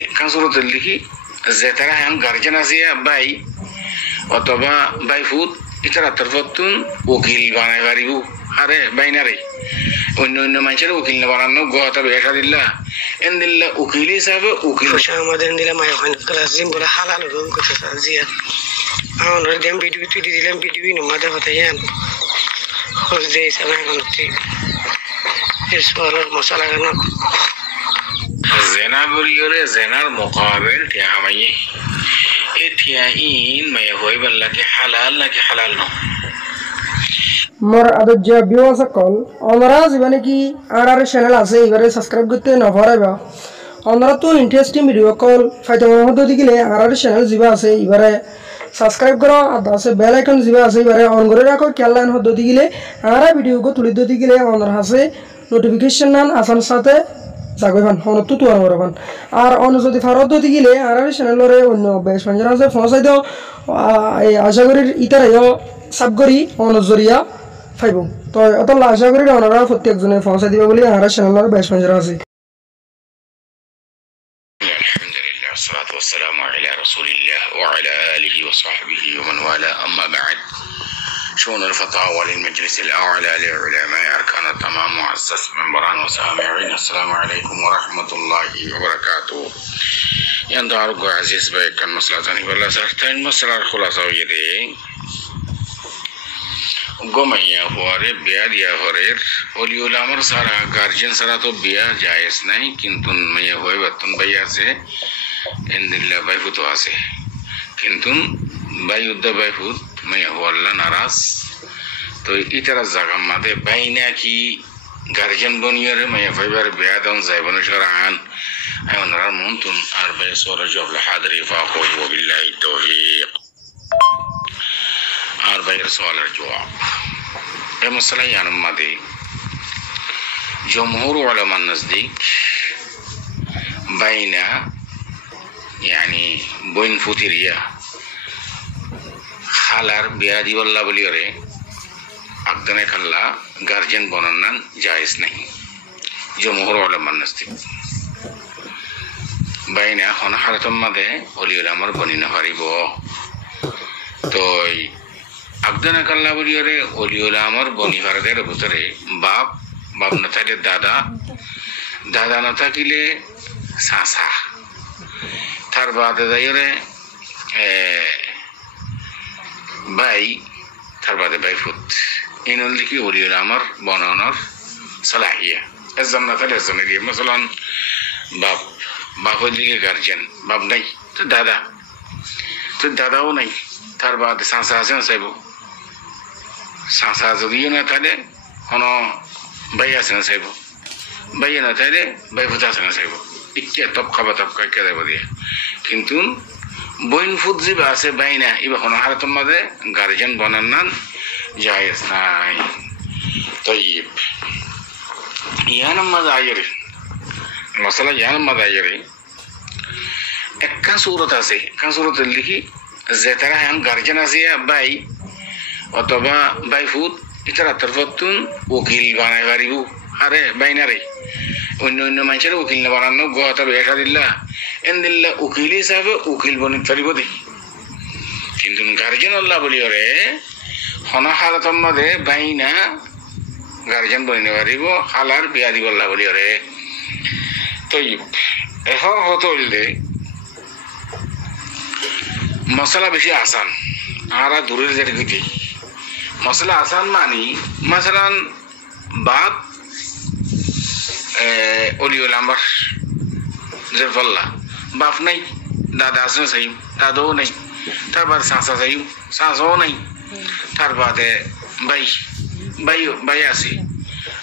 কাঁচুরতের লিখি যে তারা এখন গার্জেন আছে বাই অথবা বাই ফুট ইতারা তরফতুন উকিল বানাই পারিব আরে বাইনারে অন্য অন্য মানুষের উকিল না বানানো গোয়াটা বেসা দিল্লা এন দিল্লা উকিল হিসাবে উকিল আমাদের দিলাম মাই ওখানে ক্লাস জিম বলে হালাল রুম করতে জিয়া আমার দেম ভিডিও তুই দিলাম ভিডিও নো মাথা কথা ইয়ান খোঁজ দেই সামনে কোন এর সরল মশলা কেন জেনা বরিয়রে জেনার মুকাবিল টিয়া হামাই এটিয়া ইন মাই হই বললাকে হালাল নাকি হালাল না মোর আদর্য ভিউ সকল ওনারা জীবনে কি আর চ্যানেল আছে এবারে সাবস্ক্রাইব করতে না পারবা ওনারা তো ইন্টারেস্টিং ভিডিও কল ফাইতে মহদ দিলে আর চ্যানেল জিবা আছে এবারে সাবস্ক্রাইব করো আর আছে বেল আইকন জিবা আছে এবারে অন করে রাখো কেলাইন হদ দিলে আর ভিডিও কো তুলি দিলে ওনার আছে নোটিফিকেশন নান আসার সাথে জাগইবান হনতো তো আরবান আর অন যদি ফারদ দিলে আর চ্যানেলরে অন্য বেশ পঞ্জরা আছে ফসাই দাও এই আশা করি ইতারাইও সাবগরি অনজরিয়া ফাইব তো অত আশা করি ওনারা প্রত্যেকজনে পৌঁছে দিবে বলে আর চ্যানেলের বেশ পঞ্জরা আছে আলহামদুলিল্লাহ والصلاه والسلام على رسول الله وعلى اله وصحبه ومن والاه اما بعد شؤون الفتاوى للمجلس الاعلى للعلماء اركان التمام معزز منبران وسامعين السلام عليكم ورحمه الله وبركاته يندارك عزيز بك كان مسألة ولا سرتين مسألة الخلاصة ويدي গোমাইয়া হওয়ারে বিয়া দিয়া হরের অলিউল আমার সারা গার্জেন সারা তো বিয়া জায়েজ নাই কিন্তু মাইয়া হয়ে বেতন বাই আছে এন্দিল্লা বাইফুত আছে কিন্তু বাই উদ্দা বাইফুত মাইয়া হওয়াল্লা নারাজ তো ইতারা জায়গা মাঝে বাই নাকি গার্জেন বনিয়ারে মাইয়া ভাইবার বিয়া দাম যাইবন সরান ওনারা মন্তুন আর বাই সর জবলা হাদরি ফাকুল ওবিল্লাহি তৌফিক আর বাইরের সওয়ালের জবাব এই মশলাই আনমাদে জমহুর উলামার নজদিক বাইনা يعني বইন ফুতিরিয়া খালার বিয়া দিবল্লা বলিরে আকদনে খাল্লা গার্জেন বনান জায়েজ নাই জমহুর উলামার নজদিক বাইনা হন হারাতম মাদে ওলিউল আমর বনিনা পারিব তো আকদনে কাল্লা বলিয়ারে অলিউল আমর বনি ভারতের ভিতরে বাপ বাপ না থাকলে দাদা দাদা না থাকিলে সাসা তার বাদে যাইরে ভাই তার বাদে বাইফুত এই নল দেখি অলিউল আমর বনানোর সালাহিয়া এজন না থাকলে এজনে দিয়ে মসলান বাপ বাপের দিকে গার্জেন বাপ নাই তো দাদাও নাই তার বাদে সাসা আছে চাইব সাসা যদিও না থাকে কোনো বাই আছে না চাইব বাইয়ে না থাকে বাই ফুট আছে না চাইব ইকে তপকা বা তপকা কে যাব দিয়ে কিন্তু বইন ফুট যা আছে বাই না এবার কোনো হারাতর মাঝে গার্জেন বনান জায়েজ নাই তৈব ইয়ানার মাঝে আইরে মশলা ইয়ানার মাঝে আইরে একটা সুরত আছে একটা সুরতের লিখি যে তারা এখন গার্জেন আছে বাই অথবা বাই ফুট ইতারা তরফতুন উকিল বানাই পারিব আরে বাইনারে অন্য অন্য মানুষের উকিল না বানানো গোয়াটা বেসা দিল্লা এন দিল্লা উকিল হিসাবে উকিল বনিত পারিব দে কিন্তু গার্জেন আল্লাহ বলিওরে হনা হালাতর মাঝে বাইনা গার্জেন বনিতে পারিব হালার বিয়া দিব আল্লাহ বলিওরে তো এখন হতো হইলে মশলা বেশি আসান আর দূরের যেটা গতি মশলা আসান মানি মাসালান বাপ অলিউল আমর যে বললা বাপ নাই দাদা আছে চাই দাদাও নাই তার বাদে চাচা চাই চাচাও নাই তার বাদে বাই আছে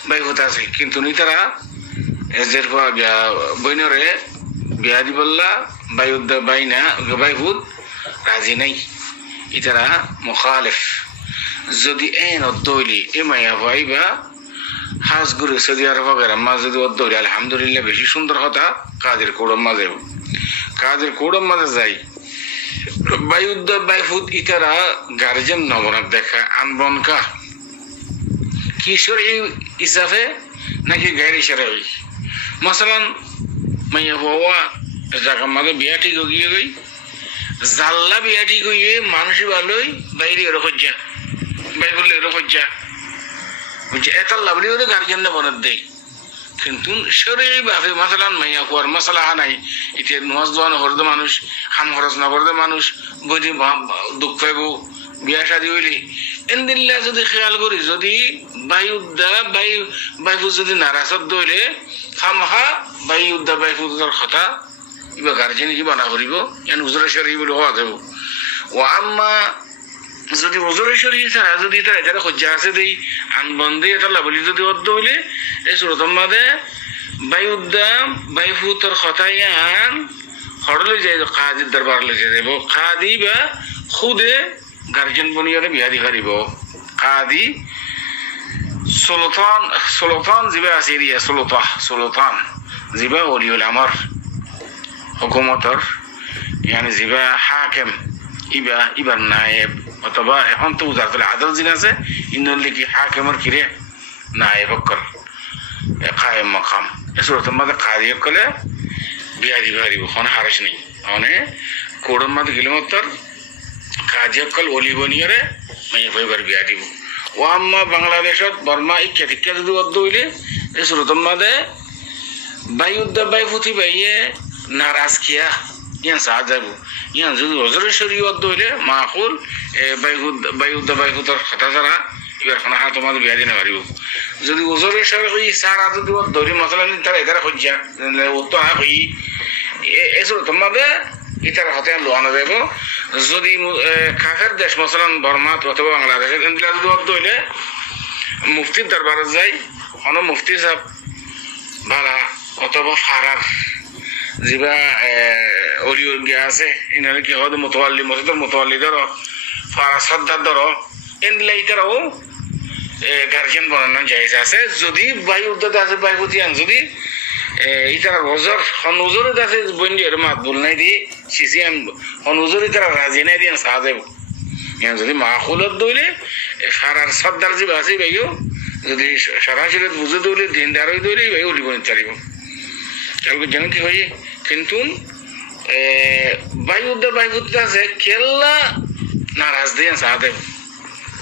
বাই হতে আছে কিন্তু তারা এজের বইনরে বিয়া দি বললা বাই উদ্দা বাই না বাই ভূত রাজি নাই ইতারা মুখালিফ যদি এন অদ্দইলি এ মাইয়া ভাইবা হাজ গুরু সৌদি আরব গেলাম মা যদি অদ্দইলি আলহামদুলিল্লাহ বেশি সুন্দর কথা কাজের কোড়ম মাঝে যাই বাই উদ্দা বাই ফুট ইতারা গার্জেন নবনার দেখা আনবন কা কিশোর এই হিসাবে নাকি গাড়ি সেরাই মশালান মাইয়া হওয়া জায়গা মাঝে বিয়া ঠিক গিয়ে গই জাল্লা বিয়া ঠিক হইয়ে মানুষই ভালোই বাইরে এরো খোঁজা বাই বললে এরো খোঁজা বুঝছে এত লাভলি হলে গার্জেন না বনার দেয় কিন্তু শরীর ভাবে মাসালান মাইয়া কুয়ার মশলা নাই এটা নামাজ দোয়ান হরদে মানুষ হাম খরচ না করদে মানুষ বইটি দুঃখ পাইব বিয়া শাদী হইলে এনদিল্লা যদি খেয়াল করি যদি বায়ুদ্দা বাইফু যদি নারাজত দইলে খামহা বায়ুদ্দা বাইফুদার কথা ইবা গার্জেন কি বানা করিব এন হুজুরের শরীর বলে হওয়া যাব ও আম্মা যদি হুজুরের শরীর ছাড়া যদি তারা যারা খোঁজা আছে দেই আন বন্ধে এটা লাভলি যদি অর্ধ হইলে এই সুরতম মাদে বায়ুদ্দা বাইফুতর কথা ইয়ান হড়লে যাই কাজীর দরবার লেগে যাব কাদি বা খুদে গার্জেন বনিয়ারে বিয়া দি পারিব কাদি সুলতান জিবা আছে এরিয়া সুলতান জিবা ওলি হলে আমার হুকুমতর ইয়ানি জিবা হাকিম ইবার নায়েব অথবা এখন তো উজারতুল আদল জিন আছে ইন্দুল্লি কি হাকিমর কিরে নায়েব অক্কল কায়েম মকাম এসুরতম মাদে কাদি অক্কলে বিয়া দি পারিব কোনো হারেস নেই মানে কোড়ম মাদে গিলমত্তর কাজী অকল অলি বনিয়ারে মাইয়া ভাইবার বিয়া দিব ও আম্মা বাংলাদেশত বর্মা ইচ্ছা টিকা যদি অর্ধ হইলে এই সুরতম মাদে বায়ুদ্দা বাইফুতি বাইয়ে নারাজ খিয়া ইয়ান সাহ যাব ইয়ান যদি হজরের শরীর অর্ধ হইলে মাকুল বায়ুদ্দা বাইফুতর কথা ছাড়া এবার খানা হাত মাদে বিয়া দিনে পারিব যদি হজরের শরীর সারা যদি অর্ধ হইলে মশলা নি তারা এদারা খুঁজা ও তো হা হই এই সুরতম মাদে ইতার হাতে লোয়ানো যাব যদি কাফের দেশ মসলান বর্মা অথবা বাংলাদেশের এগুলা যদি অর্ধ হইলে মুফতির দরবারে যাই কোনো মুফতি সাহেব ভাড়া অথবা ফারার যিবা অলিও গিয়া আছে ইনারে কি হদ মোতোয়াল্লি মসজিদের মোতোয়াল্লি ধরো ফারা সর্দার ধরো এগুলা ইতারাও গার্জেন বানানো জায়েজ আছে যদি বায়ু উদ্যোগ আছে বায়ুপতি আন যদি ইতারা হজর হনুজরে আছে বন্ডি এর মাত বল নাই দি সিসিয়ান হনুজরে তারা রাজি নাই দিয়ান সাহ যাব ইয়ান যদি মাখুলত দইলে ফারার সর্দার যে আছে ভাইও যদি সরাসরি বুঝে দইলে দিনদার হয়ে দইলে ভাই উলিব চালিব কালকে জানো কি হয় কিন্তু বায়ুদ্দা আছে কেল্লা নারাজ দিয়ান সাহ দেব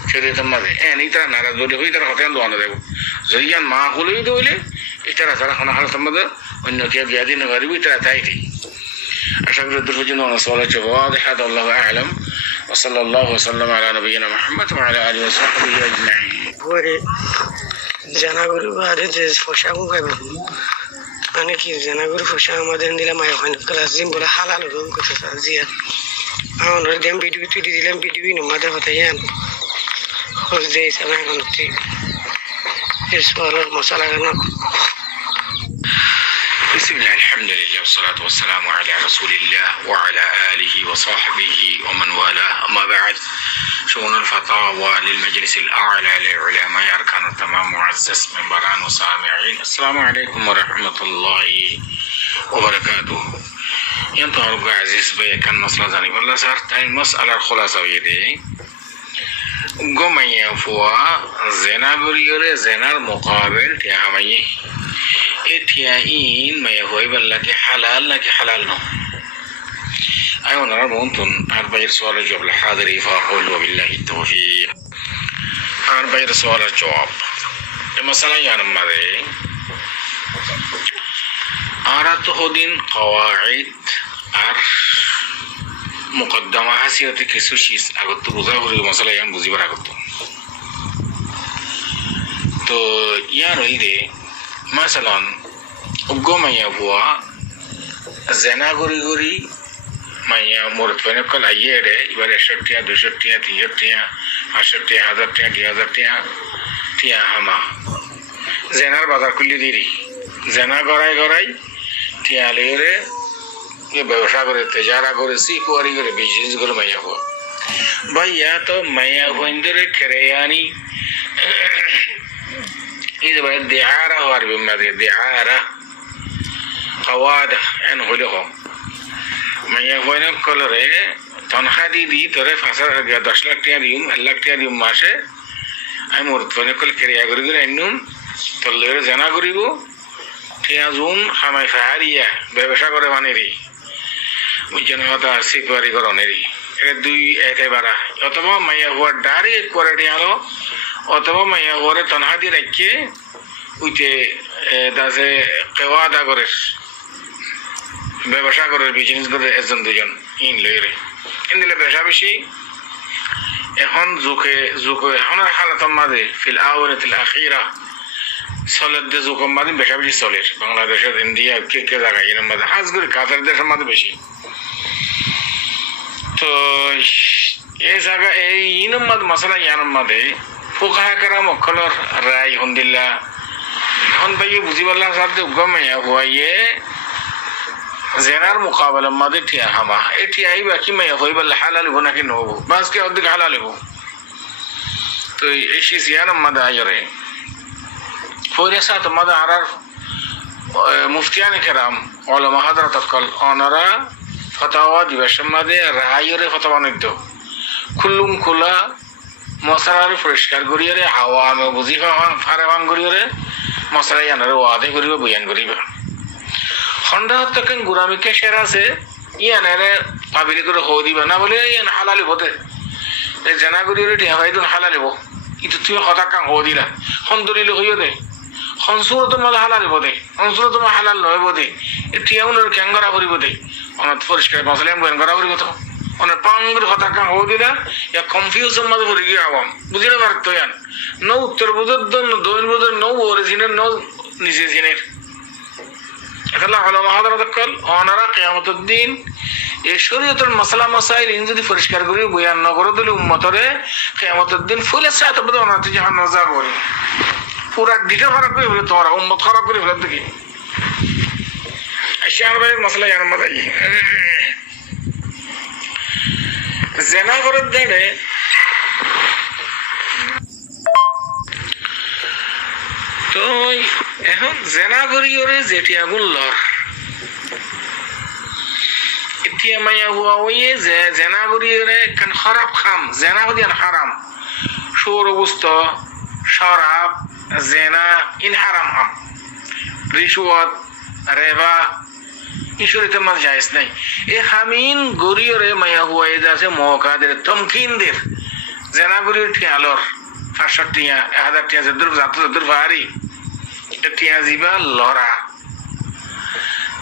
শরীয়তের মাঝে ইতারা নারাজ বলে হই তারা হতে দোয়ানো দেব যদি ইয়ান মাখুলই দইলে ইতারা যারা কোনো হালত মধ্যে অন্য কেউ বিয়া দিনে পারিব ইতারা তাই ঠিক আশা করি দুর্বল জন্য সওয়ালের জবাব واضح هذا الله اعلم وصلى الله وسلم على نبينا محمد وعلى اله وصحبه اجمعين পরে জানাগুরু বাদে যে পোশাক পাইব মানে কি জানাগুরু পোশাক আমাদের দিলাম ওখানে ক্লাস জিম বলে হালাল রুম করতে জিয়া আমরা দেম ভিডিও তুই দিলাম ভিডিও নো মাথা কথা ইয়ান খোঁজ দেই সামনে এখন তুই السؤال المسألة بسم الله الحمد لله والصلاة والسلام على رسول الله وعلى آله وصحبه ومن والاه أما بعد شؤون الفتاوى للمجلس الأعلى للعلماء أركان التمام معزز منبران وسامعين السلام عليكم ورحمة الله وبركاته ينتهر عزيز بي كان مسألة ذاني والله صارت المسألة الخلاصة يدي গমাইয়া ফুয়া জেনা গরিয়রে জেনার মোকাবেল টিয়া হামাইয়ে এ টিয়া ইন মাইয়া হই বললাকে হালাল নাকি হালাল ন আই ওনার বন্ধুন আর বাইর সওয়ালের জবাব হাজিরি ফাকুল ওয়াবিল্লাহি তাওফীক আর বাইর সওয়ালের জবাব এ মাসালা ইয়ান মারে আরাত হদিন কওয়াইদ আর মুকদ্দমা হাসিয়াতে কিছু শীষ আগত বোঝা করে মশলা ইয়ান বুঝিবার আগত তো ইয়ার হইলে মাসালান উগ্র মাইয়া বুয়া জেনা গড়ি গড়ি মাইয়া মরত পাইনে কল আইয়ে রে এবার 100 টিয়া 200 টিয়া 300 টিয়া 500 টিয়া 1000 টিয়া 2000 টিয়া টিয়া হামা জেনার বাজার খুলি দিরি জেনা গড়াই টিয়া লেরে ব্যবসা করে তেজারা করে সিকুয়ারি করে বিজনেস করে মাইয়া হো ভাইয়া তো মাইয়া হইন্দরে খেরেয়ানি إذا بعد دعارة واربي ماذا دعارة قوادة إن هلهم ما يفعلون كل رأي تنخدي دي ترى فصل 10 লাখ টাকা দিম 1 লাখ টাকা দিম মাসে আমি মরত ফোনে কল ক্রিয়া করি করে আইনুম তলের জানা করিব টিয়া জুন হামাই ফাহারিয়া ব্যবসা করে মানে রে ওই যেন হতা সিকুয়ারি করনেরই এটা দুই একেবারে অথবা মাইয়া হওয়ার ডাইরেক্ট করে আলো অথবা মাইয়া হওয়ারে তনহা দিয়ে রাখিয়ে উইতে দাসে কেওয়াদা করে ব্যবসা করে বিজনেস করে একজন দুজন ইন লইরে ইন দিলে ব্যবসা বেশি এখন যুগে এখন হালাত মাঝে ফিল আওয়ালাতিল আখিরা চলের দে যুগ মাঝে বেশা বেশি চলের বাংলাদেশের ইন্ডিয়া কে জায়গায় এর মাঝে হাজ করে কাতার দেশের মাঝে বেশি তো এই জায়গা এই ইনম মাঝে মশলা ইয়ানম মাঝে ফুকাহা কারাম অকলর রায় হন্দিল্লা এখন ভাই বুঝি পারলাম সাথে গমাইয়া হুয়াইয়ে জেনার মোকাবেলা মাঝে ঠিয়া হামা এই ঠিয়াই বাকি মাইয়া হই বললে হালাল হবো নাকি নহবো বাসকে অর্ধেক হালাল হবো তো এই সিয়ানম মাঝে আয়রে ফৈরেসা তো মাঝে আরার মুফতিয়ানি কেরাম ওলামা হাজরাত অকল অনারা ফতাওয়া দিবসের মাঝে রায়রে ফতাওয়া নিত খুল্লুম খোলা মশলারে পরিষ্কার করিয়ে হাওয়া আমি বুঝি ফারে ফান করিয়ে মশলা ইয়ানারে ওয়াদে করিব বয়ান করিব খন্ডা হত্যকেন গুরামিকে সের আছে ইয়ানারে পাবিলি করে হো দিবা না বলে ইয়ান হালালি হতে এই জানা করিয়ে টিয়া ভাই তুন হালালিব কিন্তু তুই হতা কাং হো দিলা খন্দরিল হইও দে খনসুর তোমার হালালিব দে খনসুর তোমার হালাল নয় বোধে এ টিয়া উনার ক্যাঙ্গরা করিব দে অনাথ পরিষ্কার মশলা বয়ান করা করিব তো অনেক পাঙ্গুর হতা কাং হো দিলা ইয়া কনফিউজন মাঝে পড়ে গিয়ে আওয়াম বুঝলে পারতো ইয়ান নৌ উত্তর বুঝের দক্ষিণ বুঝের নৌ অরিজিনের নৌ নিজে জিনের এখানে আলামা হাজরাত কল ওনারা কিয়ামতের দিন এই শরীয়তের মাসলা মাসাইল ইন যদি পরিষ্কার করি বয়ান না করে দিলে উম্মতরে কিয়ামতের দিন ফুলে সাথে বড় ওনাতে জাহান্নামে যাবে পুরা দিকে খারাপ করে ফেলে তোমরা উম্মত খারাপ করে ফেলে দেখি আশার ভাই মাসলা জানার মধ্যে জেনা করে দেড়ে তো এখন জেনা করি ওরে যেটিয়া বললর এটিয়া মাইয়া হুয়া ওয়ে যে জেনা করি ওরে কান খারাপ খাম জেনা হদি হারাম সুর বুস্ত শরাব জেনা ইন হারাম হাম রিশওয়াত রেবা ইশরিতে মাঝ জায়েজ নাই এ হামিন গরিয়রে মাইয়া হুয়া এ আছে মওকাদের তমকিনদের জেনা গরির ঠিয়ালর 500 টিয়া 1000 টিয়া যদুর ভারী টিয়া জিবা লরা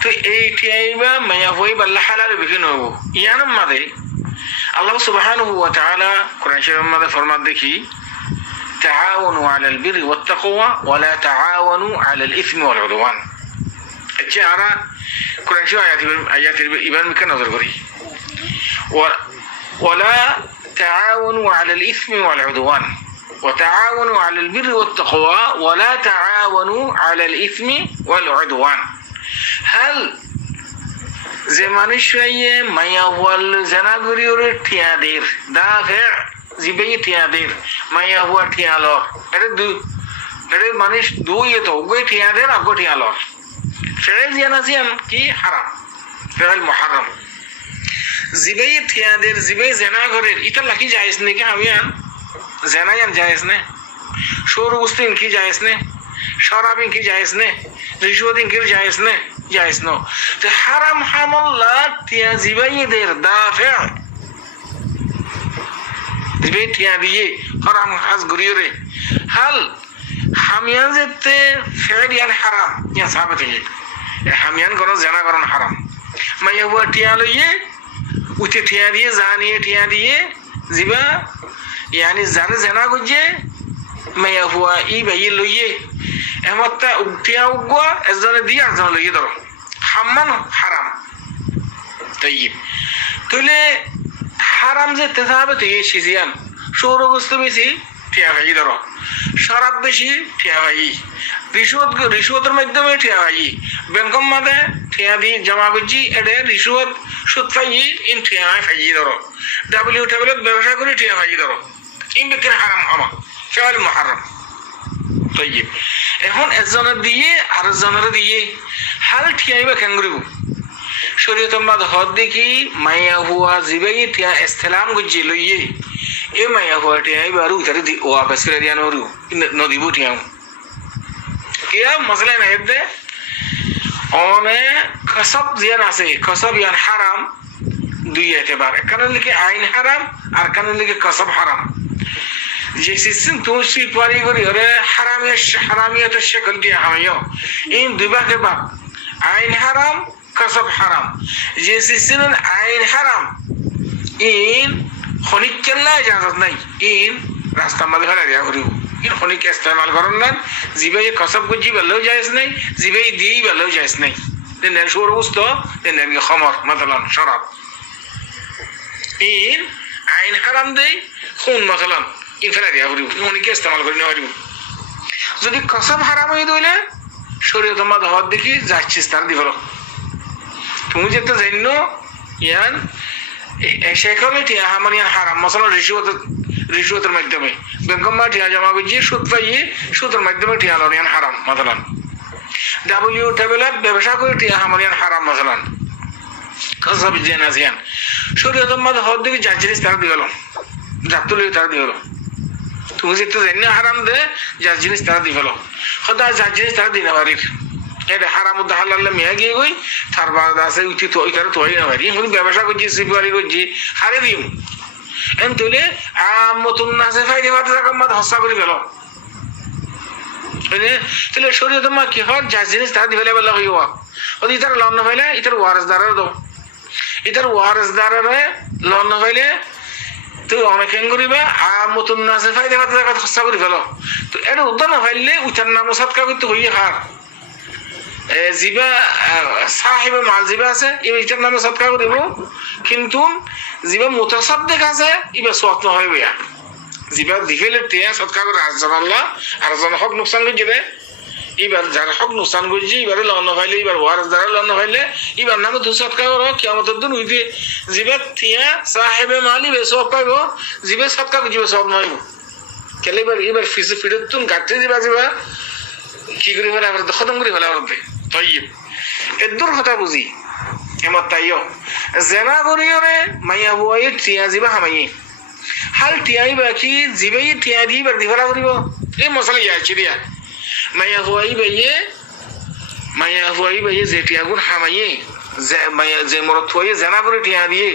তো এই টিয়াইবা মাইয়া হই বাল্লা হালাল বিকিন হবো ইয়ানম মাদে আল্লাহ সুবহানাহু ওয়া তাআলা কোরআন শরীফের মধ্যে ফরমান দেখি তাআওয়ানু আলাল বিররি ওয়াত তাকওয়া ওয়া লা তাআওয়ানু আলাল ইসমি ওয়াল উদওয়ান আচ্ছা আমরা কোরআন শরীফ আয়াতের ইবান মিকা নজর করি ওয়া লা তাআওয়ানু আলাল ইসমি ওয়াল উদওয়ান وتعاونوا على البر والتقوى ولا تعاونوا على الإثم والعدوان هل زمان شوية ما يهوال زناغريور تيادير دافع زبي تيادير ما يهوال تيالور هذا مانيش دو يتو غوي تيادير أغو تيالور فعل زيان كي حرام فعل محرم زبي تيادير زبي زناغرير إتلا كي جائز نكي همیان জেনা জান জায়েজ নে সৌর বস্তু ইনকি জায়েজ নে শরাব ইনকি জায়েজ নে রিশওয়াত ইনকি জায়েজ নে জায়েজ নো তো হারাম হামাল্লা তিয়া জিবাইদের দাফা দিবে তিয়া দিয়ে হারাম হাজ গরিয়রে হাল হামিয়ান যেতে ফেরিয়ান হারাম ইয়া সাহাবে থেকে হামিয়ান কোন জেনা করন হারাম মাইয়া বুয়া টিয়া লইয়ে উঠে টিয়া দিয়ে জানিয়ে টিয়া দিয়ে জিবা يعني زانه زنا گوجه ميا هو اي بي لويه امتا اوتيا اوغوا ازنا دي ازنا لويه درو حمن حرام طيب تله حرام যে তেসাবে তো এই শিজিয়ান সৌর বস্তু বেশি ঠিয়া ভাই ধরো শরাব বেশি ঠিয়া ভাই রিশওয়াতের মাধ্যমে ঠিয়া ভাই ব্যাংকম মাদে ঠিয়া দি জমা বুঝি এডে রিশওয়াত সুদ পাই ইন ঠিয়া ভাই ধরো ডাব্লিউ টেবলেট ব্যবসা করে ঠিয়া ভাই ধরো ইন বিক্রি হারাম হামা ফেল মুহাররম طيب এখন একজনের দিয়ে আর একজনের দিয়ে হাল ঠিয়াইবা কেঙ্গরিব শরীয়তের মাঝে হদ দেখি মাইয়া হুয়া জিবাই টিয়া ইসলাম গুজি লইয়ে এ মাইয়া হুয়া টিয়াইবা আর উতারে দি ওয়াপস করে দিয়া নরু নদিবু টিয়াম কিয়া মসলা না এদে অনে কসব জিয়ান আছে কসব ইয়ান হারাম দুই এতেবার এখানে লিখে আইন হারাম আর এখানে লিখে কসব হারাম যে সিস্টেম তুলসী পারি করি ওরে হারামিয়ত শেকল দিয়ে হামিও ইন দুই ভাগে ভাগ আইন হারাম কসব হারাম যে সিস্টেম আইন হারাম ইন খনিক কেল্লা ইজাজত নাই ইন রাস্তা মাঝে ফেলা দেওয়া করিব ইন খনিক ইস্তেমাল করেন না জিবাই কসব গুজি বেলেও যাইস নাই জিবাই দিয়েই বেলেও যাইস নাই দেন সুর বুঝত দেন খমর মতলান শরাব ইন আইন হারাম দেই খুন মতলান ইন ফেলা দেওয়া করিব খনিকে ইস্তেমাল করে নেওয়া করিব যদি কসব হারাম হয়ে দইলে শরীয়ত মাঝে হওয়ার দেখি যাচ্ছিস তার দি ফেলো তুমি যেতে জানো ইয়ান সেখানে টিয়া আমার ইয়ান হারাম মশলা রিশুয়তের মাধ্যমে ব্যাংকম্মা টিয়া জমা করছি সুদ পাইয়ে সুদের মাধ্যমে টিয়া লন ইয়ান হারাম মশলান ডাব্লিউ টেবিলত ব্যবসা করে টিয়া আমার ইয়ান হারাম মশলান কসব জেন আসিয়ান শরীয়তের মাঝে হওয়ার দেখি যাচ্ছিস তার দি গেল যাতুলি তার দি গেল তুমি যেতে জানি হারাম দে যার জিনিস তারা দি ফেলো সদা যার জিনিস তারা দিনে বাড়ির এটা হারাম উদ্দা হাল্লাল্লা মেয়া গিয়ে গই তার বাদ আছে উচিত ওই কারো তোই না বাড়ি এখন ব্যবসা করছি সিপিআরি করছি হারে দিম এন তুলে মতন নাচে ফাইদে ফাইদে টাকা মাত হস্তা করে ফেলো তাহলে শরীয়ত মা কি হয় যার জিনিস তারা দি ফেলে বেলা হইয়া ওই ইতার লন না ফাইলে ইতার ওয়ারসদারের দো ইতার ওয়ারসদারের লন না ফাইলে তুই অনেক করিবা আর মতন নাচে ফাইদে ফাইদে টাকা হস্তা করে ফেলো তো এটা উদ্দা না ফাইলে উইটার নাম সৎকা করতে হইয়ে হার জিবা সাহেবে মাল জিবা আছে এইটার নামে সৎকার করিব কিন্তু জিবা মুতাসাদ্দিক আছে ইবা সওয়াব হয় বয়া জিবা দিফেলে টিয়া সৎকার করে আরজন আল্লাহ আরজন হক নুকসান করে দে এবার যার হক নুকসান করছি এবারে লন ফাইলে এবার ওয়ারস দ্বারা লন ফাইলে এবার নামে দু সৎকার করো কিয়ামতের দিন উইতে জিবা টিয়া সাহেবে মাল ইবে সওয়াব পাইব জিবা সৎকার করবে সওয়াব নইব কেলে এবার ফিসে ফিরতুন গাটে দিবা জিবা কি করে ফেলে আমরা খতম করে ফেলে আমরা طيب الدور কথা বুঝি এমত তাইও জেনা করিও রে মাইয়া বুয়াই টিয়া জিবা হামাই হাল টিয়াই বাকি জিবাই টিয়া দি বার দিফরা করিব এই মশলা ইয়াছি দিয়া মাইয়া বুয়াই বাইয়ে যে টিয়া গুণ হামাই যে মাইয়া যে মরত হয়ে জেনা করে টিয়া দিয়ে